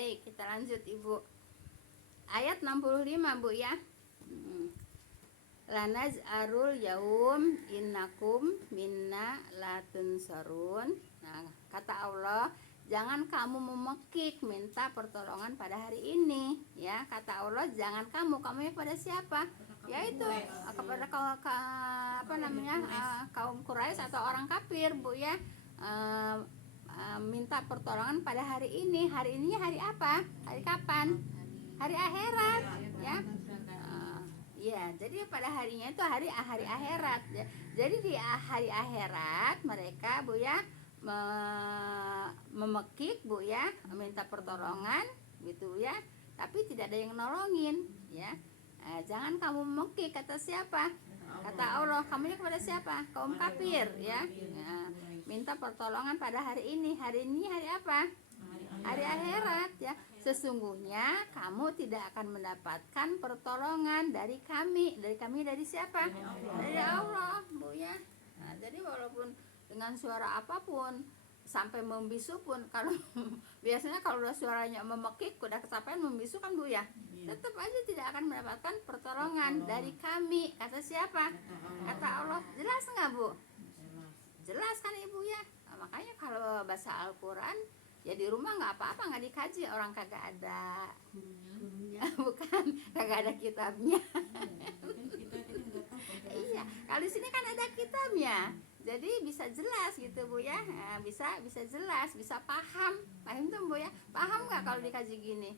Baik, kita lanjut Ibu. Ayat 65 Bu ya. Lanaz arul yaum innakum minna latunsarun. Nah, kata Allah, jangan kamu memekik minta pertolongan pada hari ini, ya. Kata Allah, jangan kamunya pada siapa? Yaitu kepada kaum Quraisy atau orang kafir, Bu ya. Minta pertolongan pada hari ini. Hari ininya hari apa? Hari kapan? Hari akhirat, ya. Ya, jadi pada harinya itu hari akhirat. Jadi di hari akhirat mereka Bu ya memekik Bu ya, minta pertolongan gitu ya, tapi tidak ada yang nolongin ya. Jangan kamu memekik, kata siapa? Kata Allah, kamunya kepada siapa? Kaum kafir ya. Minta pertolongan pada hari ini. Hari ini hari apa? Hari akhirat ya. Sesungguhnya kamu tidak akan mendapatkan pertolongan dari kami. Dari siapa? Dari Allah, Bu ya. Nah, jadi walaupun dengan suara apapun, sampai membisu pun, kalau biasanya kalau udah suaranya memekik, udah kesampaian membisu kan Bu ya, tetap aja tidak akan mendapatkan pertolongan dari kami. Kata siapa? Kata Allah. Jelas nggak Bu? Jelas kan Ibu ya. Nah, makanya kalau baca Al-Quran ya di rumah nggak apa-apa, nggak dikaji, orang kagak ada bukan, kagak ada kitabnya. Iya, kalau di sini kan ada kitabnya, jadi bisa jelas gitu Bu ya. Nah, bisa jelas, bisa paham tuh Bu ya. Paham nggak kalau dikaji gini?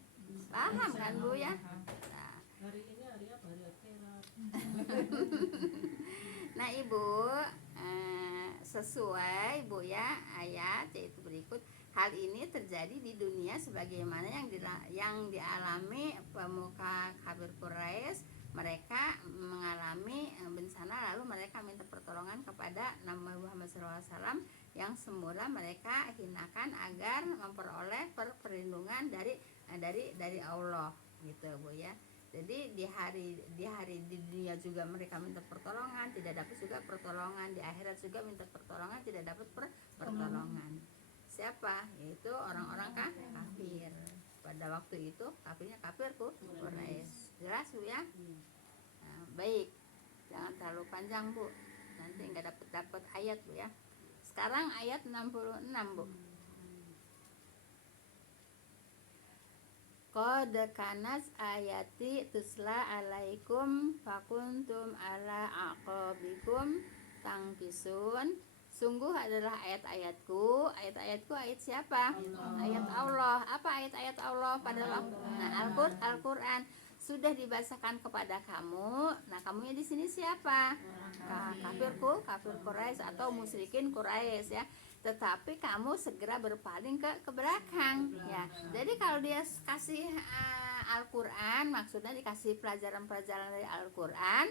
Paham kan Bu ya. Nah, hari ini hari apa? Hari akhirat. Nah Ibu, sesuai Bu ya ayat yaitu berikut. Hal ini terjadi di dunia sebagaimana yang dialami pemuka kafir Quraisy. Mereka mengalami bencana lalu mereka minta pertolongan kepada Nabi Muhammad SAW yang semula mereka hinakan agar memperoleh perlindungan dari Allah gitu Bu ya. Jadi di dunia juga mereka minta pertolongan, tidak dapat juga pertolongan. Di akhirat juga minta pertolongan, tidak dapat pertolongan. Siapa? Yaitu orang-orang kafir. Pada waktu itu kafirnya kafir Quraisy. Jelas Bu ya? Nah, baik. Jangan terlalu panjang Bu. Nanti nggak dapat ayat Bu ya. Sekarang ayat 66 Bu. Qad kanat ayati tusla alaikum fakuntum ala aqabikum tangkisun. Sungguh adalah ayat-ayatku. Ayat-ayatku ayat siapa? Ayat Allah. Apa ayat-ayat Allah pada waktu? Nah, Al-Qur'an sudah dibacakan kepada kamu. Nah, kamunya di sini siapa? Kafir Quraisy atau musyrikin Quraisy ya. Tetapi kamu segera berpaling ke belakang ya. Jadi kalau dia kasih Al-Qur'an, maksudnya dikasih pelajaran-pelajaran dari Al-Qur'an,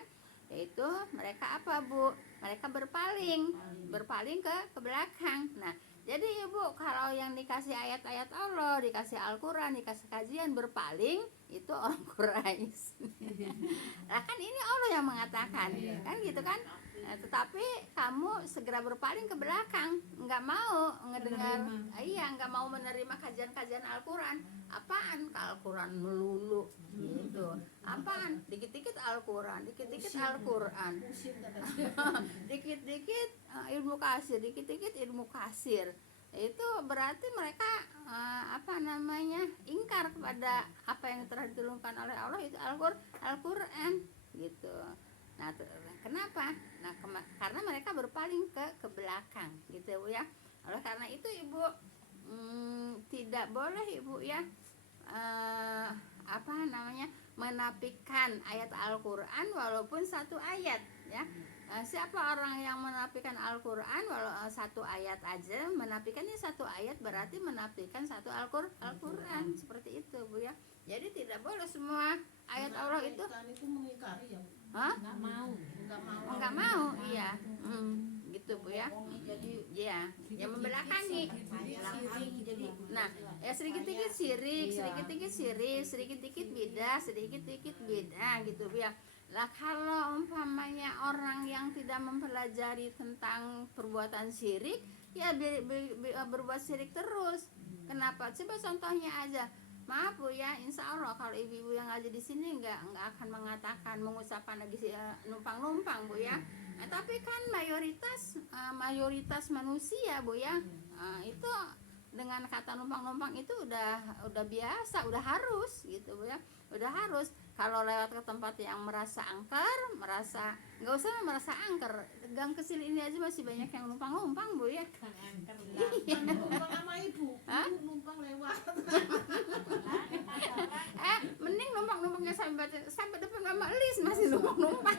yaitu mereka apa Bu? Mereka berpaling ke belakang. Nah, jadi Ibu kalau yang dikasih ayat-ayat Allah, dikasih Al-Qur'an, dikasih kajian berpaling, itu orang Quraisy. Nah kan ini Allah yang mengatakan, kan gitu kan. Nah, tetapi kamu segera berpaling ke belakang, nggak mau ngedengar, nggak mau menerima kajian-kajian Al-Qur'an. Apaan Al-Qur'an melulu gitu? Apaan? Dikit-dikit Al-Qur'an, dikit-dikit Al-Qur'an. Dikit-dikit ilmu kasir, dikit-dikit ilmu kasir. Itu berarti mereka ingkar kepada apa yang telah diturunkan oleh Allah, itu Al-Qur'an gitu. Nah, kenapa? Nah, karena mereka berpaling ke belakang gitu Bu ya. Oleh karena itu Ibu tidak boleh Ibu ya menafikan ayat Al-Qur'an walaupun satu ayat ya. Siapa orang yang menafikan Al-Qur'an walau satu ayat aja, menafikannya satu ayat berarti menafikan satu Al-Qur'an. Seperti itu Bu ya. Jadi tidak boleh semua ayat Allah itu mengingkari ya. Enggak mau, iya. Gitu Bu ya. Ya membelakangi. Nah, ya sedikit-sedikit syirik, sedikit-sedikit bidah, sedikit-sedikit beda gitu Bu ya. Lah kalau umpamanya orang yang tidak mempelajari tentang perbuatan syirik, ya berbuat syirik terus. Kenapa? Coba contohnya aja. Maaf Bu ya, insya Allah kalau ibu-ibu yang ngaji di sini nggak akan mengatakan mengucapkan lagi numpang-numpang Bu ya. Tapi kan mayoritas manusia Bu ya, itu dengan kata numpang-numpang itu udah biasa, udah harus gitu Bu ya, udah harus. Kalau lewat ke tempat yang merasa angker, nggak usah merasa angker, gang kecil ini aja masih banyak yang numpang-numpang Bu ya. Numpang sama ibu, ibu numpang lewat. Mending numpang-numpangnya sampai depan Mama Elis masih numpang-numpang.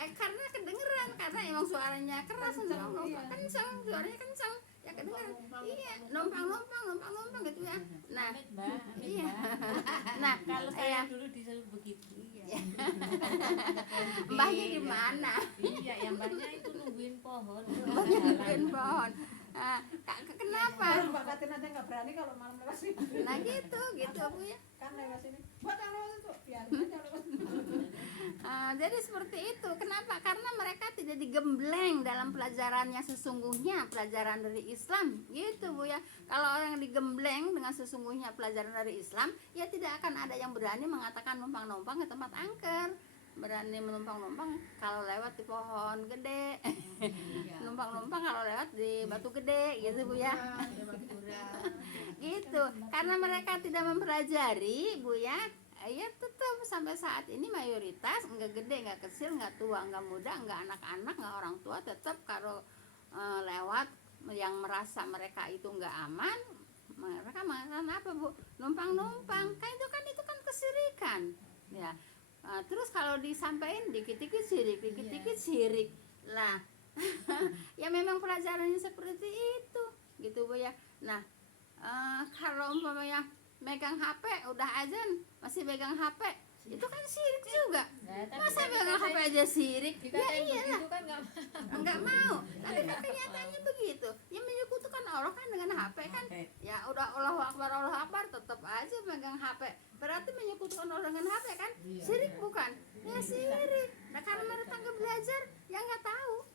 Karena kedengeran, karena emang suaranya keras, kencang, suaranya kencang, ya kedengeran. Iya, numpang-numpang gitu ya. Nah, iya. Nah, kalau saya dulu disuruh begitu. Iya. Mbahnya di mana? Iya, yang mbahnya itu nungguin pohon. Nungguin pohon. Kenapa? Mbak Katin aja nggak berani kalau malam lewat sini. Nah gitu Bu ya. Kan lewat sini. Buat yang lewat itu, biarin aja lewat. Jadi seperti itu. Kenapa? Karena mereka tidak digembleng dalam pelajarannya sesungguhnya, pelajaran dari Islam, gitu Bu ya. Kalau orang digembleng dengan sesungguhnya pelajaran dari Islam, ya tidak akan ada yang berani mengatakan numpang-numpang ke tempat angker. Berani menumpang-numpang kalau lewat di pohon gede, numpang-numpang kalau lewat di batu gede, gitu Bu ya. Gitu. Karena mereka tidak mempelajari Bu ya. Ya tetap sampai saat ini mayoritas enggak gede, enggak kecil, enggak tua, enggak muda, enggak anak-anak, enggak orang tua, tetap kalau lewat yang merasa mereka itu enggak aman, mereka mengatakan apa Bu? Numpang-numpang. Kan itu kan kesirikan. Ya. Terus kalau disampaikan dikit-dikit sirik. Lah, ya memang pelajarannya seperti itu, gitu Bu ya. Nah, kalau umpamanya megang HP udah azan masih megang HP, itu kan sirik juga. Masa megang HP aja sirik? Ya iyalah, kan enggak mau. Tapi kan kenyataannya begitu. Yang menyekutukan Allah kan dengan HP kan. Ya udah Allahu Akbar, tetap aja megang HP. Berarti menyekutukan Allah dengan HP kan? Sirik bukan? Ya sirik. Nah karena mereka nggak belajar, ya nggak tahu.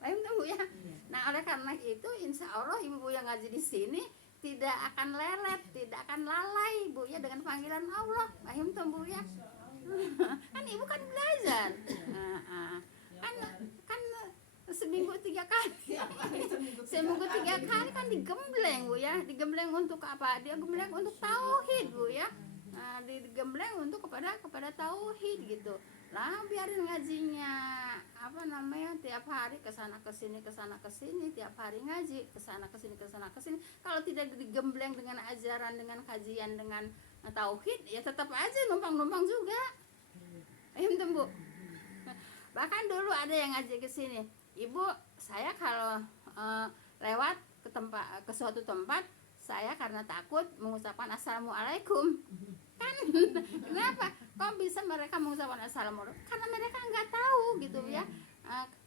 Paham tuh Bu ya? Nah oleh karena itu, insya Allah ibu yang ngaji di sini tidak akan lelet, tidak akan lalai Bu ya dengan panggilan Allah. Paham tuh Bu ya? Kan ibu kan belajar. Kan seminggu 3 kali. Seminggu 3 kali kan digembleng Bu ya. Digembleng untuk apa? Dia gembleng untuk tauhid Bu ya. Digembleng untuk kepada tauhid gitu. Lah biarin ngajinya tiap hari kesana kesini tiap hari ngaji kesana kesini. Kalau tidak digembleng dengan ajaran, dengan kajian, dengan tauhid, ya tetap aja numpang juga. Bu. Bahkan dulu ada yang ngaji ke sini, Ibu, saya kalau lewat ke suatu tempat, saya karena takut mengucapkan assalamualaikum. Kan kenapa kok bisa mereka mengucapkan assalamualaikum? Karena mereka nggak tahu gitu ya.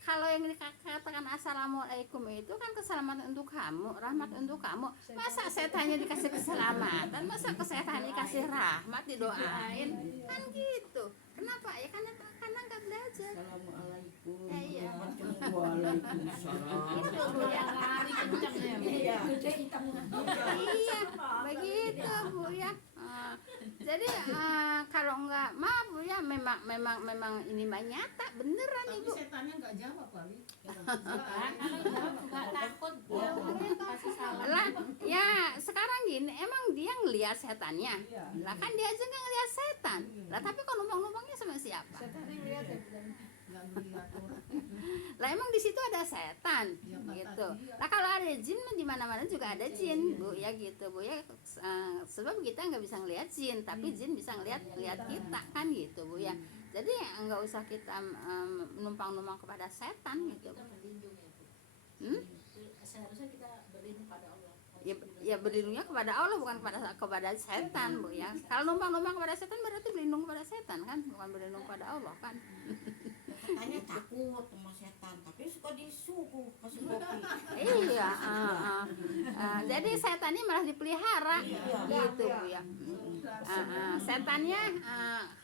Kalau yang dikatakan assalamualaikum itu kan keselamatan untuk kamu, rahmat untuk kamu. Masa setannya dikasih keselamatan, masa setannya dikasih rahmat, didoain kan gitu. Kenapa ya? Karena nggak belajar. Assalamualaikum. Iya. Waalaikumsalam. Itu Bu ya. Iya, begitu Bu ya. Jadi kalau nggak maaf Bu ya, memang ini mah nyata beneran Tapi Ibu. setannya nggak jawab kali. nggak takut kasih salam. Lah ya sekarang gini, emang dia ngelihat setannya. Lah kan dia aja nggak ngelihat setan. Lah tapi kok numpang-numpangnya sama siapa? Setannya ngeliat ya, nggak ngeliat orang. Lah emang di situ ada setan Ya, kata gitu. dia. Lah kalau ada jin di mana-mana juga ada jin Bu ya gitu Bu ya. Sebab kita nggak bisa ngelihat jin, tapi jin bisa ngelihat kita kan gitu Bu ya. Jadi nggak usah kita numpang-numpang kepada setan gitu. Seharusnya kita berlindung pada Allah. Ya berlindungnya kepada Allah, bukan kepada setan Bu ya. Kalau numpang-numpang kepada setan berarti berlindung kepada setan kan, bukan berlindung kepada Allah kan. Katanya takut sama setan, tapi suka disuguh kasih kopi. Iya, jadi setannya malah dipelihara gitu Bu ya. Setannya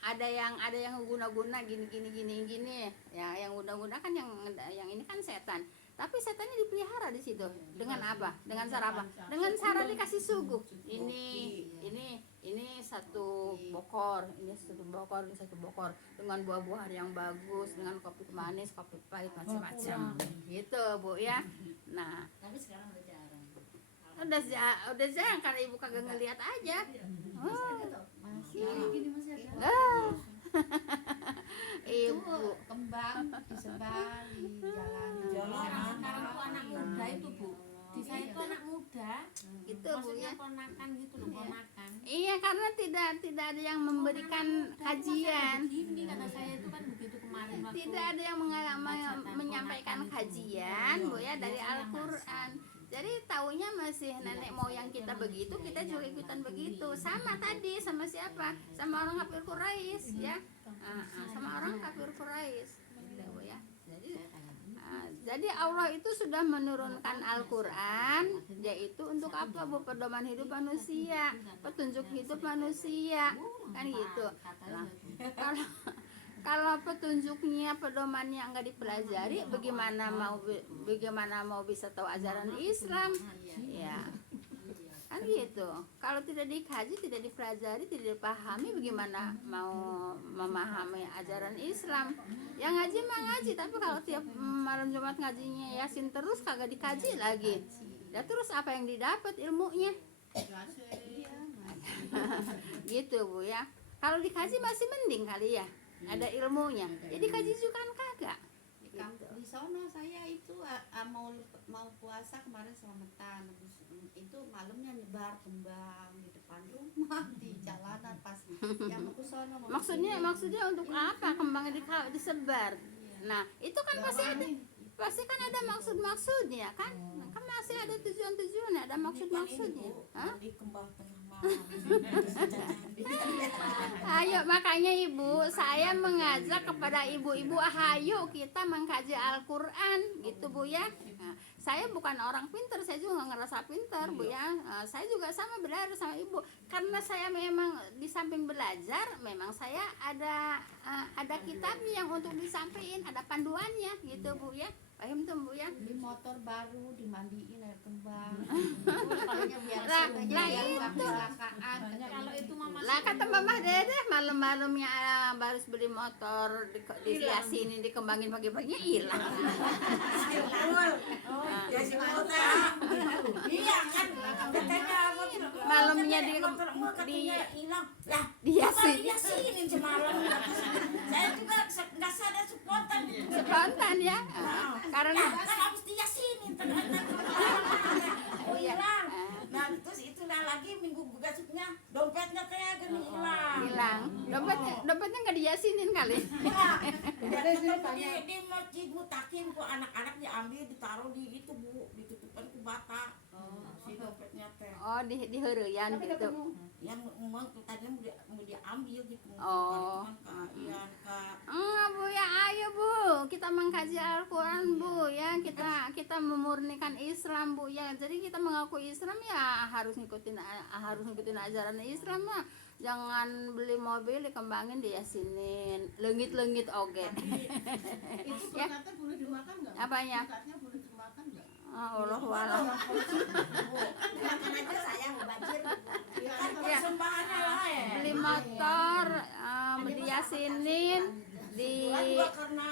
ada yang guna-guna gini ya, yang guna-guna kan yang ini kan setan. Tapi setannya dipelihara di situ. Dengan apa? Dengan cara apa? Dengan cara dikasih suguh. Ini satu bokor, ini satu bokor, ini satu bokor dengan buah-buahan yang bagus, dengan kopi manis, kopi pahit, macam-macam. Gitu, Bu ya. Nah, Tapi sekarang udah jarang. udah jarang karena ibu kagak ngeliat aja. Oh, Masih gini masih ada. ah. Itu Ibu kembang disebar di jalanan. Orang sekarang tuh anak muda itu Bu. Di saya itu anak muda. gitu Bu Maksudnya ya. ponakan gitu loh, ponakan. Iya, karena tidak ada yang memberikan kajian. Begini kata saya itu kan begitu kemarin waktu Tidak ada yang menyampaikan kajian Bu ya dari Al-Qur'an. Jadi taunya masih nenek moyang kita begitu, kita juga ikutan begitu. Sama tadi, sama siapa? Sama orang kafir Quraisy ya. Sama orang kafir Quraisy. Gitu Bu ya. Jadi Allah itu sudah menurunkan Al-Qur'an yaitu untuk apa Bu? Pedoman hidup manusia, petunjuk hidup manusia. Kan gitu. Nah, kalau petunjuknya, pedomannya enggak dipelajari, bagaimana mau bisa tahu ajaran Islam? Ya. Kan gitu. Kalau tidak dikaji, tidak dipelajari, tidak dipahami, bagaimana mau memahami ajaran Islam? Yang ngaji mah ngaji, tapi kalau tiap malam Jumat ngajinya Yasin terus kagak dikaji lagi. Ya terus apa yang didapat ilmunya? Gitu Bu ya. Kalau dikaji masih mending kali ya. Ada ilmunya. Jadi kaji juga kan kagak. Di sono saya itu mau puasa kemarin selamatan, itu malamnya nyebar kembang di depan rumah di jalanan pas yang aku sono. Maksudnya untuk apa kembang disebar? Nah, itu kan pasti kan ada maksudnya kan? Kan masih ada tujuannya, ada maksudnya. Hah? Di kembang tengah malam. Ayo makanya Ibu, saya mengajak kepada ibu-ibu, ayo kita mengkaji Al-Qur'an gitu Bu ya. Nah, saya bukan orang pintar, saya juga nggak ngerasa pintar Bu ya. Saya juga sama belajar sama Ibu. Karena saya memang di samping belajar, memang saya ada kitabnya yang untuk disampaikan, ada panduannya gitu Bu ya. Paham tuh Bu ya? Beli motor baru dimandiin air kembang. Lah itu. kalau itu mama Lah kata Mama Dede malam-malamnya baru beli motor dihiasin dikembangin pagi-paginya hilang. Ya si Mota. Iya kan. Katanya Malamnya hilang. Lah, dihiasin. diasinin semalam. Saya juga nggak sadar spontan gitu. Spontan ya. Karena Kan habis diasinin oh iya. hilang. Nah terus itulah lagi minggu besoknya dompetnya kayak gini Hilang. Dompetnya nggak diyasinin kali. Di masjid mutakin kok anak-anak diambil ditaruh di itu Bu, ditutupkan ke bata. Si dompetnya teh. Oh diheureyan gitu. Yang memang tadinya mau diambil gitu. Oh. Kalian Kak. Bu ya, ayo Bu, kita mengkaji Al-Qur'an Bu ya, kita memurnikan Islam Bu ya. Jadi kita mengaku Islam ya harus ngikutin ajaran Islam lah. Jangan beli mobil dikembangin diasinin, leungit-leungit oge. Itu Ya. berkatnya boleh dimakan nggak? Apanya? Berkatnya boleh dimakan nggak? Allah walau. Makan aja saya mau banjir. Iya, Kan Ya. persembahannya lah ya. Beli motor, diasinin, Gua karena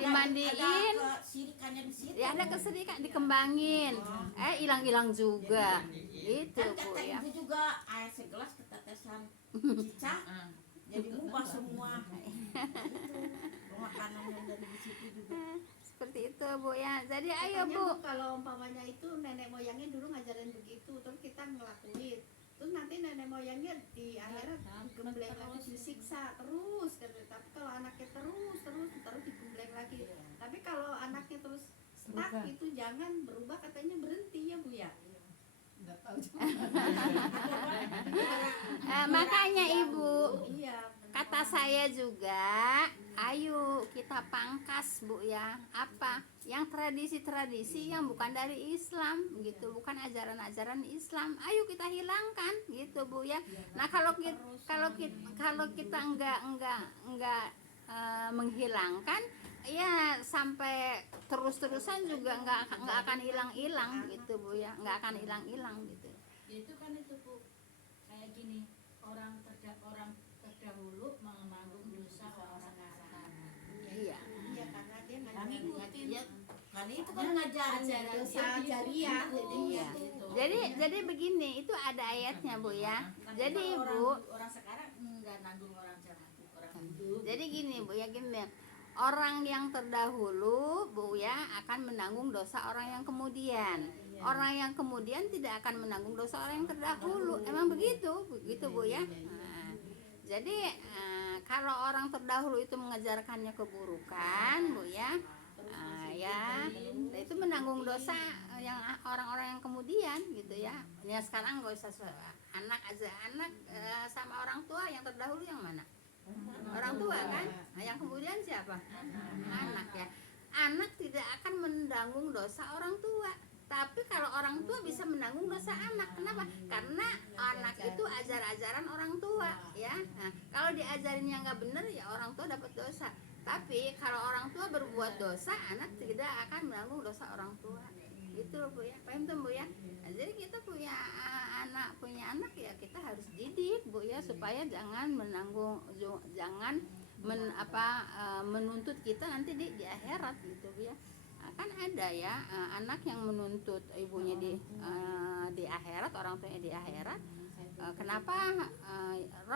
dimandiin. ada kesirikannya di situ. Ya ada keserikan dikembangin. Hilang-hilang juga. Gitu Kan Bu kata ya. ibu juga air segelas ketetesan cicak jadi mubah semua. Itu makanannya dari di situ juga. Seperti itu Bu ya. Jadi ayo Katanya, Bu. kalau umpamanya itu nenek moyangnya dulu ngajarin begitu, terus kita ngelakuin. Terus nanti nenek moyangnya di akhirat digembleng lagi, disiksa terus kan. Tapi kalau anaknya terus digembleng lagi. Tapi kalau anaknya terus stuck itu jangan berubah, katanya berhenti ya Bu ya. Enggak tahu juga. Makanya Ibu, Iya. kata saya juga, ayo kita pangkas Bu ya. Apa? Yang tradisi-tradisi yang bukan dari Islam gitu, bukan ajaran-ajaran Islam. Ayo kita hilangkan gitu Bu ya. Nah, kalau kita enggak menghilangkan, ya sampai terus-terusan juga nggak akan hilang-hilang gitu Bu ya, nggak akan hilang-hilang gitu. Itu kan itu Bu, kayak gini, orang terdahulu menanggung dosa orang sekarang. Iya. Iya, karena dia Kami ngikutin ngajarin kan itu kan ngajarin dosa jariah Iya. Jadi begini, itu ada ayatnya Bu ya. Jadi Ibu, orang sekarang enggak nanggung orang dulu. jadi gini Bu ya, gini. Orang yang terdahulu Bu ya akan menanggung dosa orang yang kemudian. Orang yang kemudian tidak akan menanggung dosa orang yang terdahulu. Emang begitu Bu ya. Nah, jadi kalau orang terdahulu itu mengajarkannya keburukan Bu ya, ya itu menanggung dosa yang orang-orang yang kemudian gitu ya. Ya sekarang nggak usah anak aja, anak sama orang tua yang terdahulu yang mana? Orang tua kan. Nah, yang kemudian siapa? Anak ya. Anak tidak akan menanggung dosa orang tua, tapi kalau orang tua bisa menanggung dosa anak. Kenapa? Karena anak itu ajar-ajaran orang tua ya. Nah, kalau diajarinnya nggak benar ya orang tua dapat dosa. Tapi kalau orang tua berbuat dosa, anak tidak akan menanggung dosa orang tua. Gitu loh Bu ya. Paham tuh Bu ya? Nah, jadi kita punya anak ya kita harus didik Bu ya, supaya jangan menanggung, jangan menuntut kita nanti di akhirat gitu Bu ya. Nah, kan ada ya anak yang menuntut ibunya di akhirat, orang tuanya di akhirat. Kenapa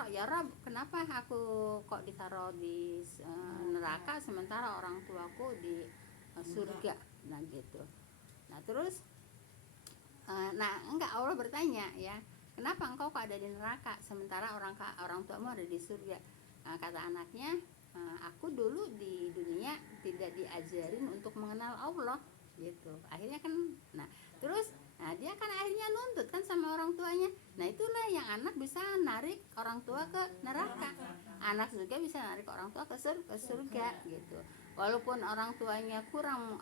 ya Rob, kenapa aku kok ditaruh di neraka sementara orang tuaku di surga? Nah gitu. Nah terus enggak, Allah bertanya ya, kenapa engkau kok ada di neraka sementara orang tuamu ada di surga? Nah, kata anaknya, aku dulu di dunia tidak diajarin untuk mengenal Allah gitu. Akhirnya kan, terus dia kan akhirnya nuntut kan sama orang tuanya. Nah itulah yang anak bisa narik orang tua ke neraka. Anak juga bisa narik orang tua ke surga gitu. Walaupun orang tuanya kurang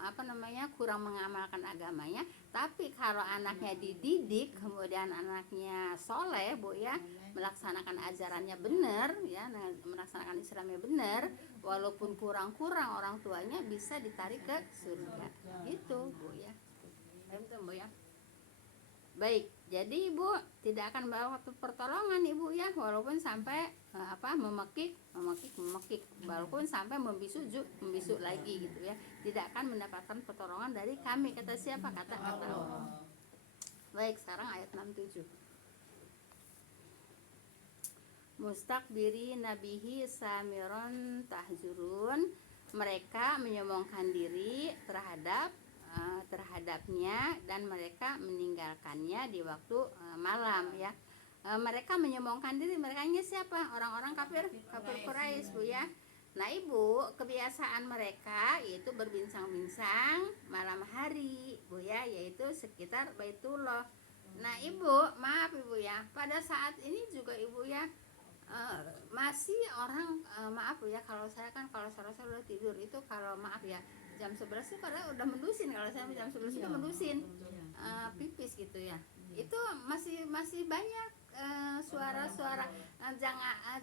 mengamalkan agamanya, tapi kalau anaknya dididik, kemudian anaknya soleh Bu ya, melaksanakan ajarannya benar ya, melaksanakan Islamnya benar, walaupun kurang-kurang orang tuanya bisa ditarik ke surga. Gitu Bu ya. Paham Bu ya? Baik, jadi Ibu tidak akan bawa pertolongan Ibu ya, walaupun sampai memekik, walaupun sampai membisu lagi gitu ya, tidak akan mendapatkan pertolongan dari kami. Kata siapa? Kata Allah. Baik, sekarang ayat 67. Mustakbiri nabihi samiron tahjurun, mereka menyombongkan diri terhadapnya dan mereka meninggalkannya di waktu malam ya. Mereka menyombongkan diri, merekanya siapa? Orang-orang kafir Quraisy Bu ya. Nah Ibu, kebiasaan mereka yaitu berbincang-bincang malam hari Bu ya, yaitu sekitar Baitullah. Nah Ibu, maaf Ibu ya, pada saat ini juga Ibu ya, masih orang maaf Bu ya, kalau saya udah tidur itu, kalau maaf ya jam 11 itu kadang udah mendusin, kalau saya jam 11 itu mendusin pipis gitu ya. Itu masih banyak suara-suara,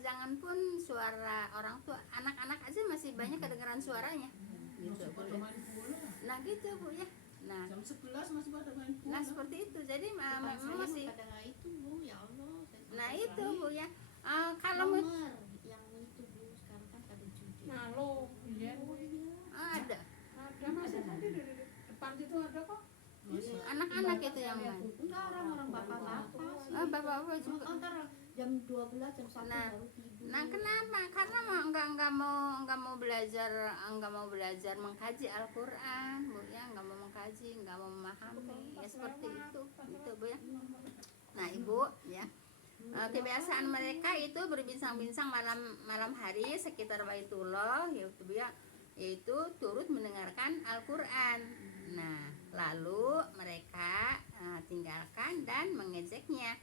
jangan pun suara orang tua, anak-anak aja masih banyak kedengaran suaranya gitu. Nah gitu Bu ya. Nah jam 11 masih pada main bola. Nah seperti itu, jadi memang masih pada itu Bu, ya Allah. Nah itu Bu ya, kalau nomor yang itu Bu, sekarang kan pada judi. ada masih tadi di depan situ ada kok. anak-anak itu yang main. Enggak, orang bapak-bapak sih. Bapak-bapak juga. Ntar jam 12 jam 1 Nah, baru tidur. Nah kenapa? Karena nggak mau belajar mengkaji Al-Quran Bu ya, nggak mau mengkaji, nggak mau memahami ya, seperti itu gitu Bu ya. Nah Ibu ya, kebiasaan mereka itu berbincang-bincang malam hari sekitar Baitullah yaitu Bu ya, yaitu turut mendengarkan Al-Quran. Nah lalu mereka tinggalkan dan mengejeknya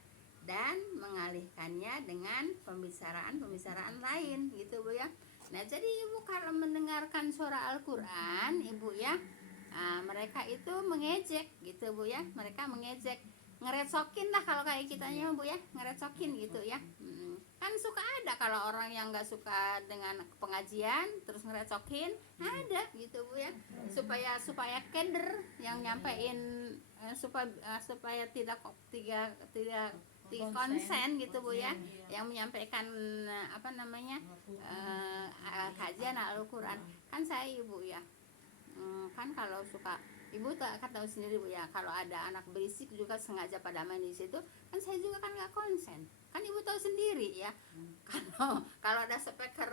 dan mengalihkannya dengan pembicaraan lain gitu Bu ya. Nah jadi Ibu kalau mendengarkan suara Al-Quran Ibu ya, mereka itu mengejek gitu Bu ya, mereka mengejek, ngerecokin lah kalau kayak kitanya Bu ya, ngerecokin gitu ya. Kan suka ada kalau orang yang nggak suka dengan pengajian terus ngerecokin, ada gitu Bu ya. Supaya keder yang nyampein, supaya tidak konsen gitu Bu ya, yang menyampaikan apa namanya kajian Al-Qur'an. Kan saya Ibu ya, kan kalau suka Ibu kan tahu sendiri Bu ya, kalau ada anak berisik juga sengaja pada main di situ, kan saya juga kan nggak konsen. Kan Ibu tahu sendiri ya, kalau ada speaker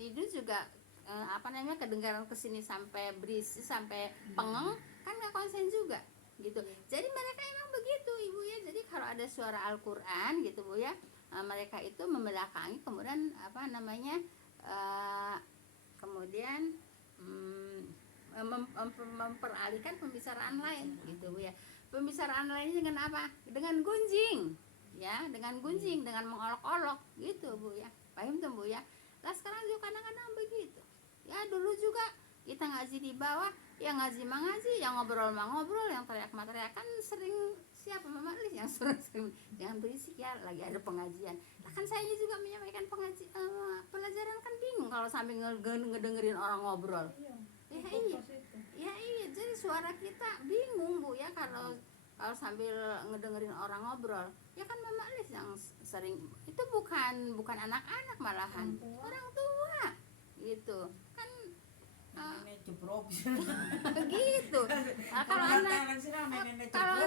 itu juga apa namanya kedengaran kesini sampai berisik sampai pengeng, kan nggak konsen juga gitu. Jadi mereka emang begitu Ibu ya. Jadi kalau ada suara Al-Qur'an gitu Bu ya, mereka itu membelakangi, kemudian apa namanya kemudian memperalihkan pembicaraan lain gitu Bu ya. Pembicaraan lainnya dengan apa? Dengan gunjing ya, dengan gunjing, dengan mengolok-olok gitu Bu ya. Paham tuh Bu ya. Lah sekarang juga kadang-kadang begitu ya. Dulu juga kita ngaji di bawah, yang ngaji mah ngaji, yang ngobrol mah ngobrol, yang teriak mah teriak. Kan sering siapa Mama Lis yang sering jangan berisik ya, lagi ada pengajian. Nah kan saya juga menyampaikan pelajaran, kan bingung kalau sambil ngedengerin orang ngobrol. Iya, jadi suara kita bingung Bu ya kalau sambil ngedengerin orang ngobrol. Ya kan Mama Lis yang sering itu bukan anak-anak malahan, orang tua gitu kan. Begitu. Nah, kalau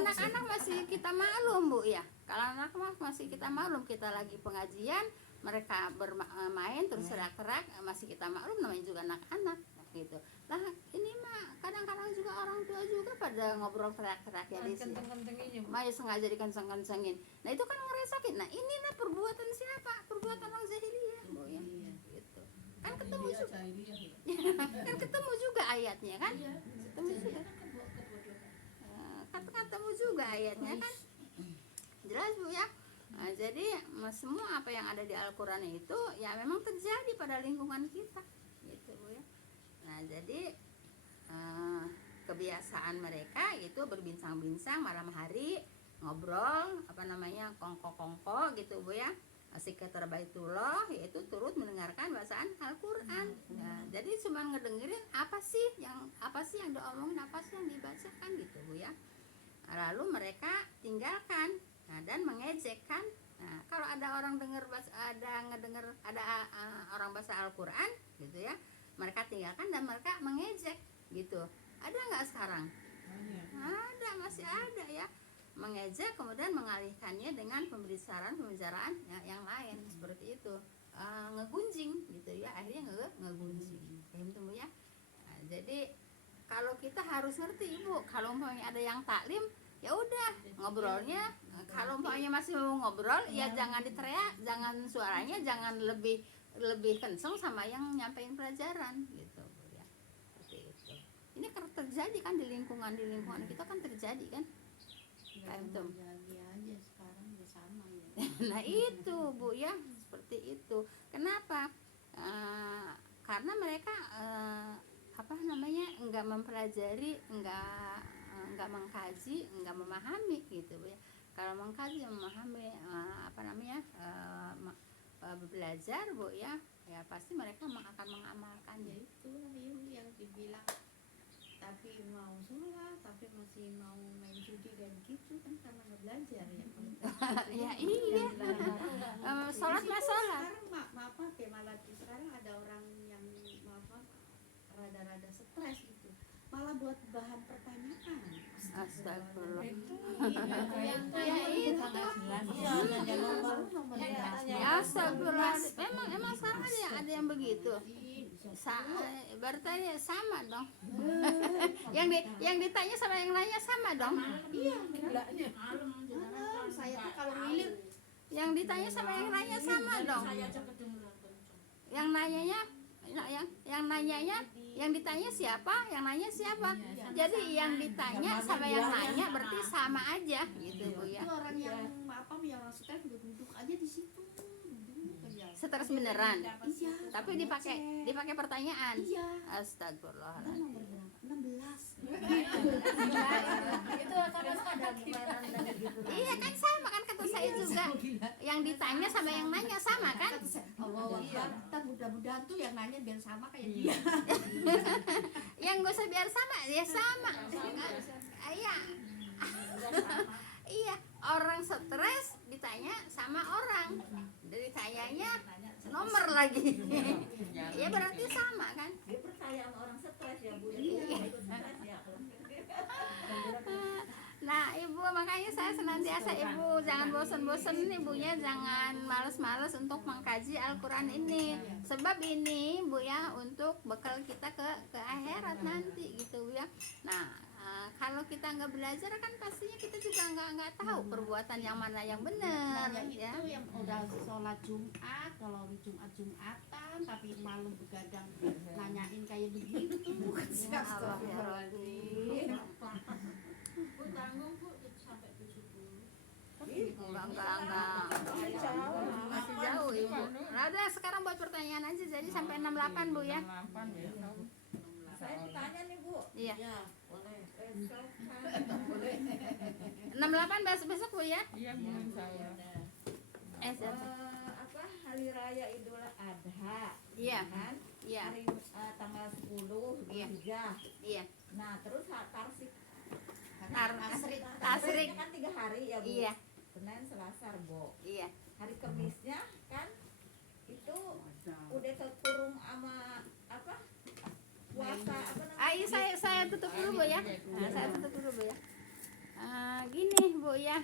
anak-anak masih kita maklum Bu ya. Kalau anak masih kita maklum, kita lagi pengajian, mereka bermain terus teriak-teriak, masih kita maklum, namanya juga anak-anak gitu. Nah ini mah kadang-kadang juga orang tua juga pada ngobrol teriak-teriak ya di sini. Maya sengaja dikenceng-kencengin. Nah itu kan ngeresakin. Nah inilah perbuatan siapa? Perbuatan orang jahiliyah Bu ya. Gitu. Kan ketemu juga. Kan ketemu juga ayatnya kan? Ketemu juga. Ketemu juga ayatnya kan? Jelas Bu ya. Nah, jadi semua apa yang ada di Al-Qur'an itu ya memang terjadi pada lingkungan kita gitu Bu ya. Nah jadi kebiasaan mereka itu berbincang-bincang malam hari, ngobrol apa namanya kongko-kongko gitu Bu ya, sekitar Baitullah, yaitu turut mendengarkan bacaan Al-Qur'an. Nah, jadi cuma ngedengerin apa sih yang diomongin, apa sih yang dibacakan gitu Bu ya. Lalu mereka tinggalkan, nah, dan mengejekkan. Nah, kalau ada orang ada orang baca Al-Qur'an gitu ya, mereka tinggalkan dan mereka mengejek gitu. Ada nggak sekarang? Ada, masih ada ya, mengejek kemudian mengalihkannya dengan pembicaraan yang lain seperti itu, ngegunjing gitu ya, akhirnya ngegunjing. Paham tuh Bu ya. Nah, jadi kalau kita harus ngerti Ibu, kalau umpamanya ada yang taklim ya udah ngobrolnya, kalau umpamanya masih mau ngobrol ya jangan diteriak, jangan suaranya jangan lebih kenceng sama yang nyampein pelajaran gitu Bu ya. Seperti itu. Ini kan terjadi kan di lingkungan kita kan terjadi kan. Paham aja sekarang udah sama ya. Nah itu Bu ya, seperti itu. Kenapa? Karena mereka apa namanya enggak mempelajari, enggak mengkaji, enggak memahami gitu Bu ya. Kalau mengkaji, memahami apa namanya belajar Bu ya, ya pasti mereka akan mengamalkannya. Itu yang dibilang tapi mau sholat tapi masih mau main judi dan gitu kan karena nggak belajar ya. Ya iya. Sholat mah sholat. Sekarang maaf ya, malah sekarang ada orang yang maaf rada-rada stres gitu, malah buat bahan pertanyaan. Astagfirullah. Ya itu Astagfirullah. Emang sekarang ada yang begitu. Berarti sama dong. yang ditanya sama yang nanya sama dong. Iya, saya tuh kalau ngilir Yang ditanya sama yang nanya sama dong. Yang nanyanya yang ditanya siapa, yang nanya siapa. Jadi yang ditanya sama yang nanya berarti sama aja gitu Bu ya. Itu orang yang yang orang stres udah duduk aja di situ, duduk aja Stres beneran. Iya. Tapi dipakai pertanyaan. Iya. Astagfirullahaladzim. Nomor berapa? 16. Itu kadang-kadang gimana gitu. Iya kan sama kan kata saya juga. Yang ditanya sama yang nanya sama kan? Kata saya, Allah Akbar, ntar mudah-mudahan tuh yang nanya biar sama kayak dia. Yang gak usah biar sama, ya sama. Iya. Iya, orang stres ditanya sama orang. Dari tanyanya nomor lagi. Ya berarti sama kan? Dia percaya sama orang stres ya Bu. Ikut stres ya. Nah ibu, makanya saya senantiasa ibu jangan bosan-bosan, ibunya jangan males-males untuk mengkaji Al-Quran ini. Sebab ini bu ya untuk bekal kita ke akhirat nanti gitu ya. Nah kalau kita nggak belajar kan pastinya kita juga nggak tahu perbuatan yang mana yang benar Nanya ya. itu yang udah sholat Jumat, kalau Jumatan tapi malam begadang nanyain kayak begitu. Ya Allah ya Rabbi. Bu tanggung Bu sampai 70. Enggak. Masih jauh ibu. Nah, udah sekarang buat pertanyaan aja jadi sampai 68 bu ya. Saya bertanya nih Bu. Iya. Ya, boleh. Besok 68 besok bu ya. Iya, mungkin saya. Siapa? apa hari raya Idul Adha Iya. kan? Iya. Hari tanggal 10 Iya. Zulhijjah. Iya. Nah, terus tarsik Asri. Tasrik. kan 3 hari ya Bu. Iya. Senin, Selasa, Rebo. Iya. Hari Kemisnya kan itu udah terkurung sama apa? Puasa apa namanya? Iya saya tutup dulu bu ya. Nah, saya tutup dulu bu ya. Gini bu ya.